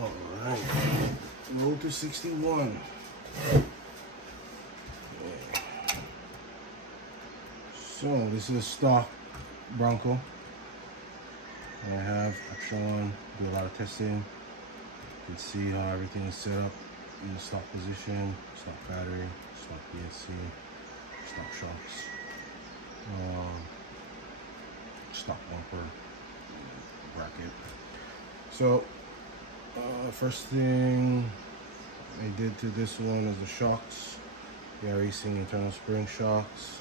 Alright, roll to 61. Okay. So this is a stock Bronco. I have extra one, do a lot of testing. You can see how everything is set up in the stock position, stock battery, stock ESC, stock shocks, stock bumper, bracket. So first thing I did to this one is the shocks. Yeah, racing internal spring shocks.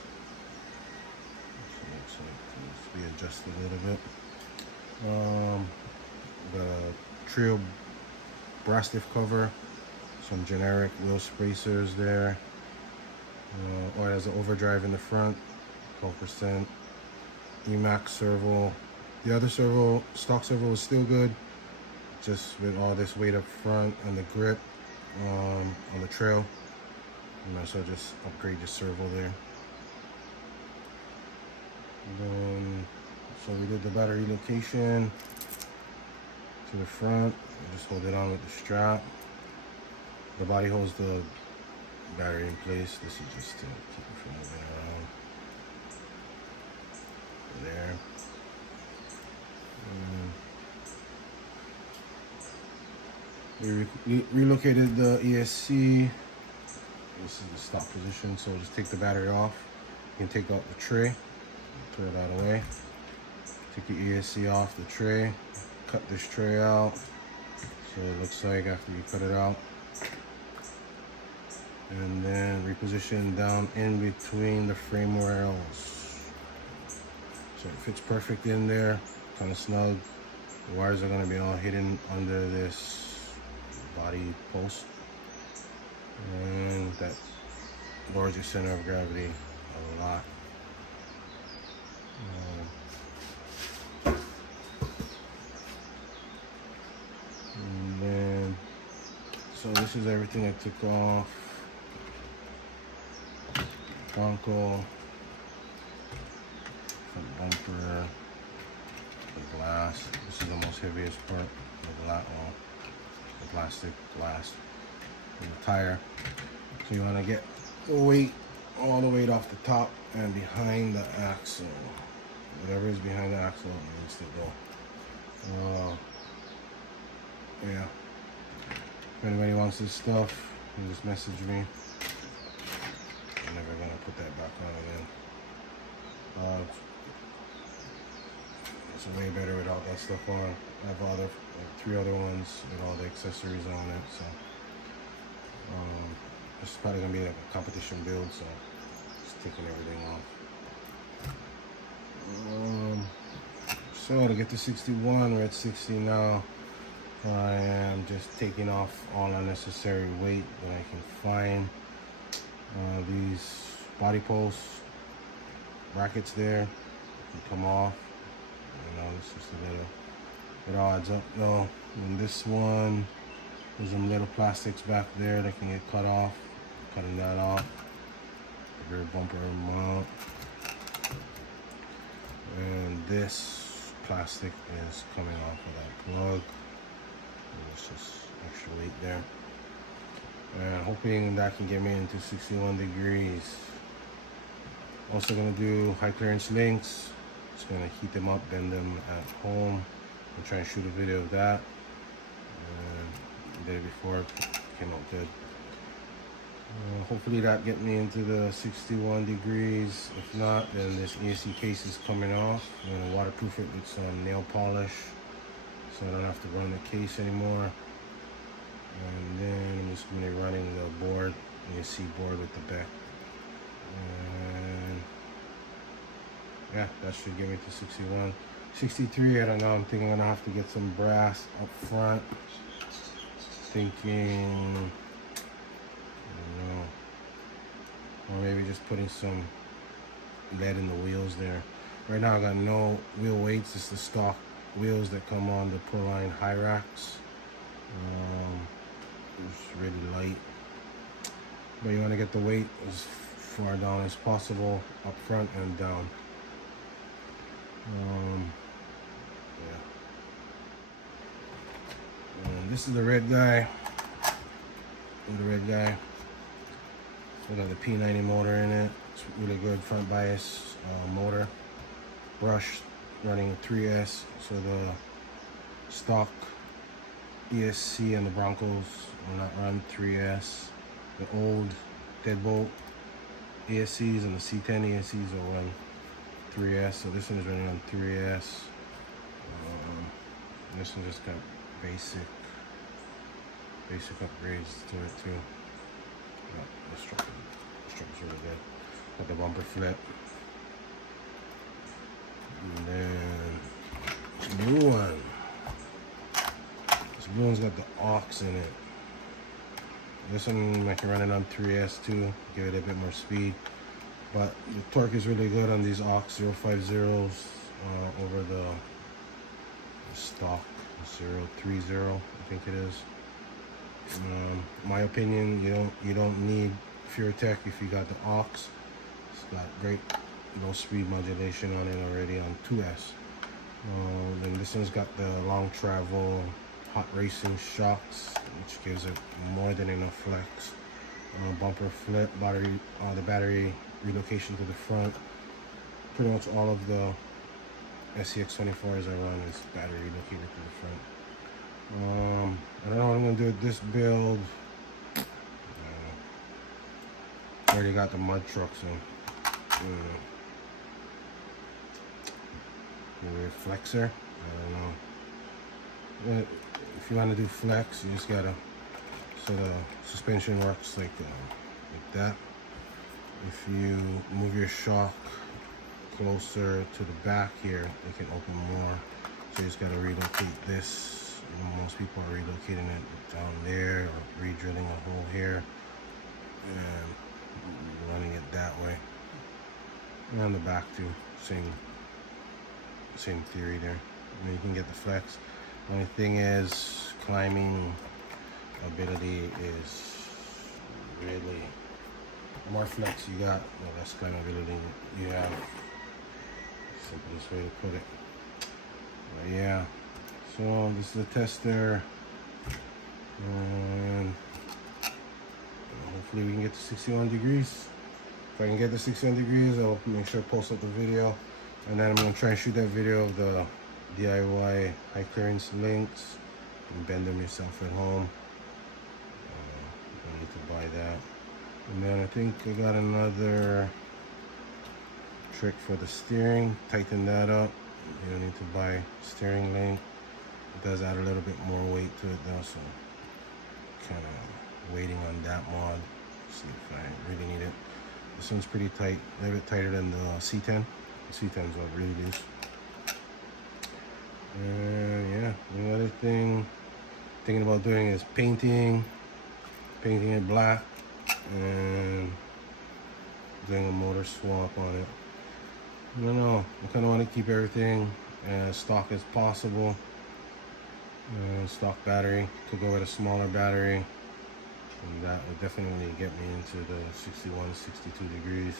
So it needs to be adjusted a little bit. The trio brass stiff cover, some generic wheel spacers there. Or it has an overdrive in the front, 12%. Emax servo. The other servo, stock servo, was still good. Just with all this weight up front and the grip on the trail, so just upgrade the servo there. Then, so we did the battery location to the front. Just hold it on with the strap. The body holds the battery in place. This is just to keep it from moving around. There. We relocated the ESC. This is the stop position, so just take the battery off. You can take out the tray, throw it out of the way. Take the ESC off the tray, cut this tray out. So it looks like after you cut it out. And then reposition down in between the frame rails. So it fits perfect in there, kind of snug. The wires are going to be all hidden under this body post, and that lowers your center of gravity a lot. And then, so this is everything I took off. Bronco, front bumper, the glass. This is the most heaviest part, the glass. Well, the plastic glass and the tire. So you want to get the weight, all the weight off the top and behind the axle. Whatever is behind the axle needs to go. Yeah. If anybody wants this stuff, you just message me. I'm never gonna put that back on again. It's way better without that stuff on. I have three other ones with all the accessories on it, so it's probably gonna be like a competition build, so just taking everything off. So to get to 61, we're at 60 now. I am just taking off all unnecessary weight that I can find. These body posts, brackets there, can come off. It's just a little, it all adds up though. And this one, there's some little plastics back there that can get cut off. Cutting that off. The rear bumper mount. And this plastic is coming off of that plug. And it's just extra weight there. And hoping that can get me into 61 degrees. Also gonna do high clearance links. Just gonna heat them up, bend them at home. I'm trying to shoot a video of that. And the day before it came out good. Hopefully that get me into the 61 degrees. If not, then this ESC case is coming off. I'm gonna waterproof it with some nail polish, so I don't have to run the case anymore. And then I'm just gonna be running the board, ESC board with the back. And yeah, that should get me to 61. 63, I don't know. I'm thinking I'm gonna have to get some brass up front. Thinking, I don't know, or maybe just putting some lead in the wheels there. Right now I got no wheel weights, it's the stock wheels that come on the Proline high racks. It's really light, but you want to get the weight as far down as possible, up front and down. Yeah. And this is the red guy. The red guy. We got the P90 motor in it. It's really good front bias motor. Brushed, running 3S. So the stock ESC and the Broncos will not run 3S. The old deadbolt ESCs and the C10 ESCs will run 3S. So this one is running on 3S. This one just got basic upgrades to it too. This truck is really good. Got the bumper flip. And then this blue one. This blue one's got the aux in it. This one I can run it on 3S too, give it a bit more speed. But the torque is really good on these aux 050s over the stock 030, I think it is. My opinion, you don't need FureTech if you got the aux. It's got great low speed modulation on it already on 2S. Then this one's got the long travel hot racing shocks, which gives it more than enough flex. Bumper flip, the battery relocation to the front. Pretty much all of the Scx24s I run is battery relocated to the front. I don't know what I'm gonna do with this build. Already got the mud trucks in. Maybe a flexor. I don't know. If you want to do flex, you just gotta. So the suspension works like that. If you move your shock closer to the back here, it can open more. So you just gotta relocate this. Most people are relocating it down there or re-drilling a hole here and running it that way. And on the back too, same theory there. You can get the flex. The only thing is climbing ability is really, the more flex you got, the less climbing ability you have. Simplest way to put it. But yeah. So this is the tester, and hopefully we can get to 61 degrees. If I can get to 61 degrees, I'll make sure to post up the video, and then I'm going to try and shoot that video of the DIY high clearance links. You can bend them yourself at home. You don't need to buy that. And then I think I got another trick for the steering. Tighten that up. You don't need to buy steering link. It does add a little bit more weight to it though, so kind of waiting on that mod. See if I really need it. This one's pretty tight, a little bit tighter than the C10. The C10's what really loose. And yeah, the other thing thinking about doing is painting it black and doing a motor swap on it. I don't know, I kind of want to keep everything as stock as possible. Stock battery, could go with a smaller battery, and that would definitely get me into the 61, 62 degrees.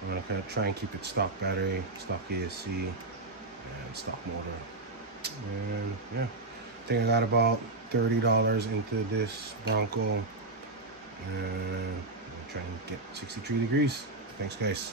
I'm gonna kind of try and keep it stock battery, stock ESC, and stock motor. And yeah, I think I got about $30 into this Bronco, and I'm trying to get 63 degrees. Thanks guys.